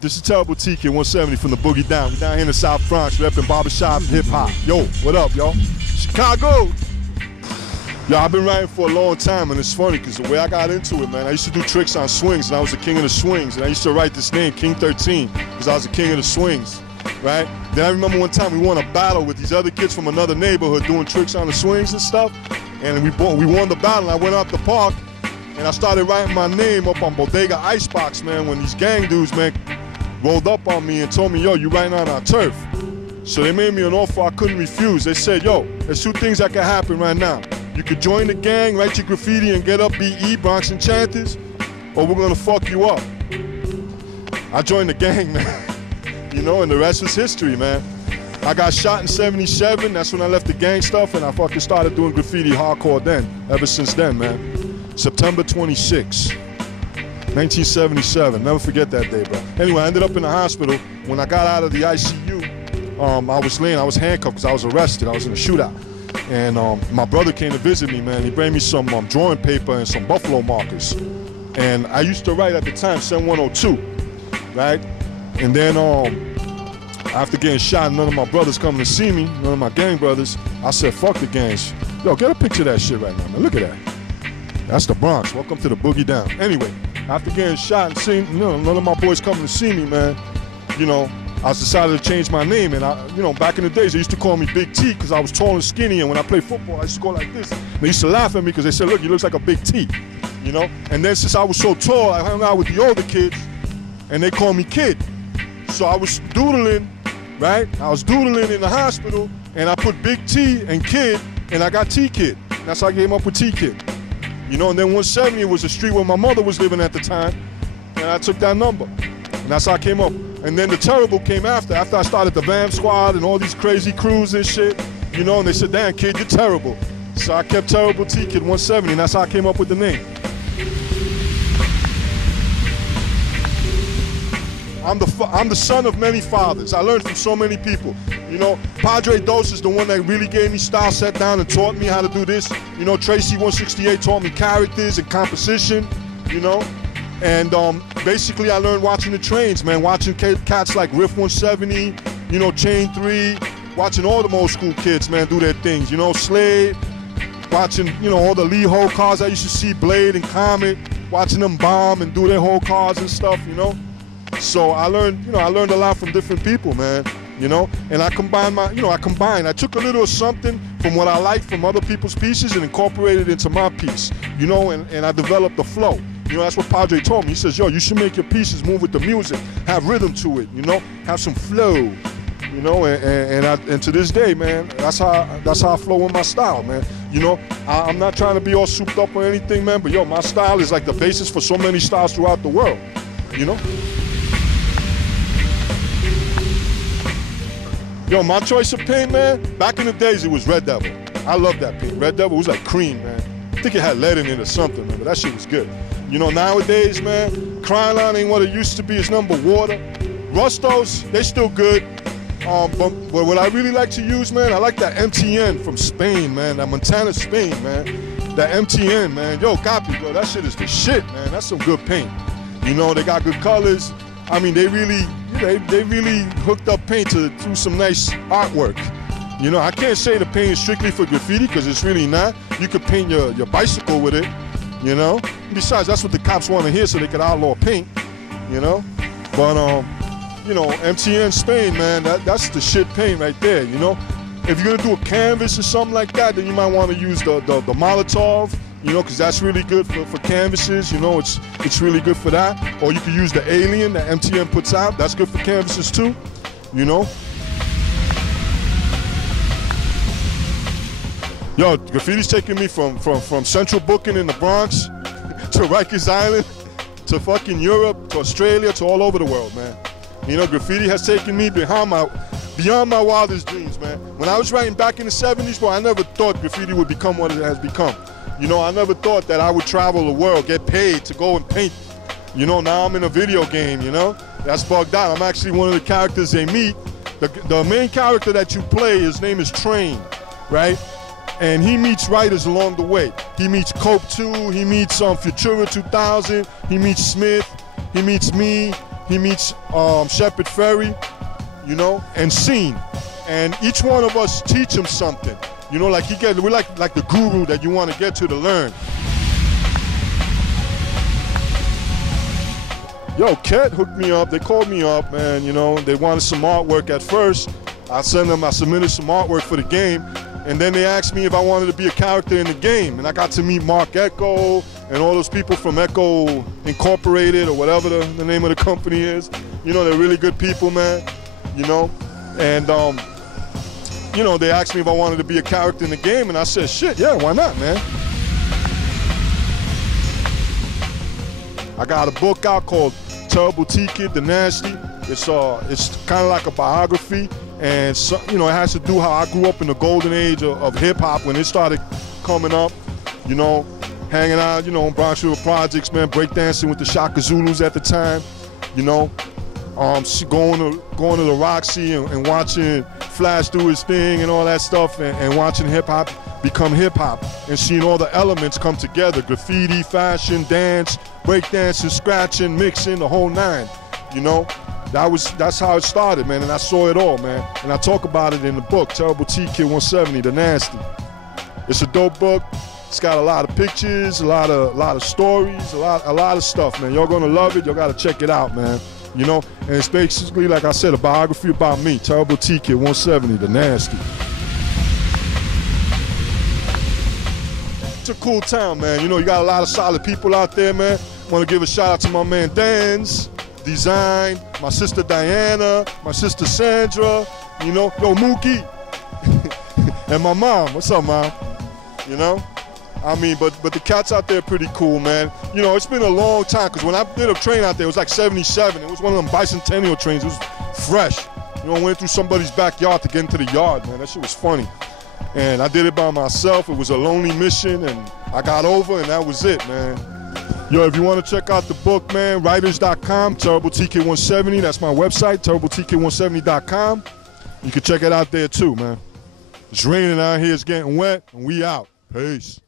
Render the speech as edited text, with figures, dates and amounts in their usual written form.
This is Terrible TK 170 from the Boogie Down. We're down here in the South Bronx, repping barbershop hip hop. Yo, what up, y'all? Chicago! Yo, I've been writing for a long time, and it's funny because the way I got into it, man, I used to do tricks on swings, and I was the king of the swings, and I used to write this name, King 13, because I was the king of the swings, right? Then I remember one time we won a battle with these other kids from another neighborhood doing tricks on the swings and stuff, and we won the battle, and I went out the park, and I started writing my name up on Bodega Icebox, man, when these gang dudes, man, rolled up on me and told me, yo, you writing on our turf. So they made me an offer I couldn't refuse. They said, yo, there's two things that can happen right now. You could join the gang, write your graffiti, and get up BE, Bronx Enchanters, or we're gonna fuck you up. I joined the gang, man. You know, and the rest was history, man. I got shot in '77, that's when I left the gang stuff, and I fucking started doing graffiti hardcore then, ever since then, man. September 26. 1977, never forget that day, bro. Anyway, I ended up in the hospital. When I got out of the ICU, I was handcuffed because I was arrested. I was in a shootout. And my brother came to visit me, man. He brought me some drawing paper and some buffalo markers. And I used to write at the time, 7102, right? And then after getting shot, none of my brothers coming to see me, none of my gang brothers, I said, fuck the gangs. Yo, get a picture of that shit right now, man. Look at that. That's the Bronx. Welcome to the Boogie Down. Anyway, after getting shot and seeing, none of my boys coming to see me, man, I decided to change my name. And back in the days, they used to call me Big T because I was tall and skinny. And when I played football, I used to go like this. They used to laugh at me because they said, look, he looks like a Big T, And then since I was so tall, I hung out with the older kids, and they called me Kid. So I was doodling, right? I was doodling in the hospital, and I put Big T and Kid, and I got T-Kid. That's how I came up with T-Kid. And then 170 was the street where my mother was living at the time, and I took that number. And that's how I came up. And then the Terrible came after I started the Vam Squad and all these crazy crews and shit, and they said, damn, Kid, you're terrible. So I kept Terrible T-Kid 170, and that's how I came up with the name. I'm the son of many fathers. I learned from so many people. Padre Dos is the one that really gave me style, sat down and taught me how to do this. Tracy 168 taught me characters and composition, And basically I learned watching the trains, man, watching cats like Riff 170, Chain 3, watching all the old school kids, man, do their things, Slade, watching, all the Lee Ho cars I used to see, Blade and Comet, watching them bomb and do their whole cars and stuff, So I learned a lot from different people, man, and I combined I took a little of something from what I liked from other people's pieces and incorporated it into my piece, and I developed the flow. That's what Padre told me. He says, yo, you should make your pieces move with the music, have rhythm to it, have some flow, and to this day, man, that's how I flow with my style, man. I'm not trying to be all souped up or anything, man, but yo, my style is like the basis for so many styles throughout the world, Yo, my choice of paint, man, back in the days, it was Red Devil. I love that paint. Red Devil was like cream, man. I think it had lead in it or something, man, but that shit was good. Nowadays, man, Krylon ain't what it used to be. It's number water. Rustos, they still good. But what I really like to use, man, I like that MTN from Spain, man. That Montana, Spain, man. That MTN, man. Yo, copy, bro. That shit is the shit, man. That's some good paint. They got good colors. I mean, they really hooked up paint to do some nice artwork. I can't say the paint is strictly for graffiti because it's really not. You could paint your bicycle with it, Besides, that's what the cops want to hear so they can outlaw paint, But, MTN Spain, man, that's the shit paint right there, If you're going to do a canvas or something like that, then you might want to use the Molotov, because that's really good for canvases, it's really good for that. Or you could use the Alien that MTN puts out, that's good for canvases too, Yo, graffiti's taking me from central booking in the Bronx to Rikers Island to fucking Europe to Australia to all over the world, man. Graffiti has taken me beyond my wildest dreams, man. When I was writing back in the 70s, bro, I never thought graffiti would become what it has become. I never thought that I would travel the world, get paid to go and paint. Now I'm in a video game, That's bugged out. I'm actually one of the characters they meet. The main character that you play, his name is Train, right? And he meets writers along the way. He meets Cope 2, he meets Futura 2000, he meets Smith, he meets me, he meets Shepard Ferry, you know, and Scene. And each one of us teach him something. You know, like we're like the guru that you want to get to learn. Yo, Ket hooked me up, they called me up, man, you know, they wanted some artwork at first. I submitted some artwork for the game, and then they asked me if I wanted to be a character in the game. And I got to meet Mark Echo and all those people from Echo Incorporated or whatever the name of the company is. You know, they're really good people, man, you know. And, you know, they asked me if I wanted to be a character in the game, and I said, shit, yeah, why not, man? I got a book out called Terrible T-Kid, The Nasty. It's kind of like a biography, and so, you know, it has to do how I grew up in the golden age of hip-hop when it started coming up, you know, hanging out, you know, in Bronx River Projects, man, breakdancing with the Shaka Zulus at the time, you know, going to the Roxy and watching Flash do his thing and all that stuff, and watching hip-hop become hip-hop, and seeing all the elements come together, graffiti, fashion, dance, breakdancing, scratching, mixing, the whole nine, you know. That's how it started, man, and I saw it all, man. And I talk about it in the book, Terrible T-Kid 170, The Nasty. It's a dope book. It's got a lot of pictures, a lot of stories, a lot of stuff, man. Y'all gonna love it. Y'all gotta check it out, man. You know, and it's basically, like I said, a biography about me, Terrible T-Kid 170, The Nasty. It's a cool town, man. You know, you got a lot of solid people out there, man. Want to give a shout out to my man Dan's Design, my sister Diana, my sister Sandra, you know, yo Mookie, and my mom. What's up, Mom? You know, I mean, but the cats out there are pretty cool, man. You know, it's been a long time, because when I did a train out there, it was like 77. It was one of them bicentennial trains. It was fresh. You know, I went through somebody's backyard to get into the yard, man. That shit was funny. And I did it by myself. It was a lonely mission, and I got over, and that was it, man. Yo, if you want to check out the book, man, writers.com, Terrible T-Kid 170. That's my website, TerribleTKid170.com. You can check it out there too, man. It's raining out here, it's getting wet, and we out. Peace.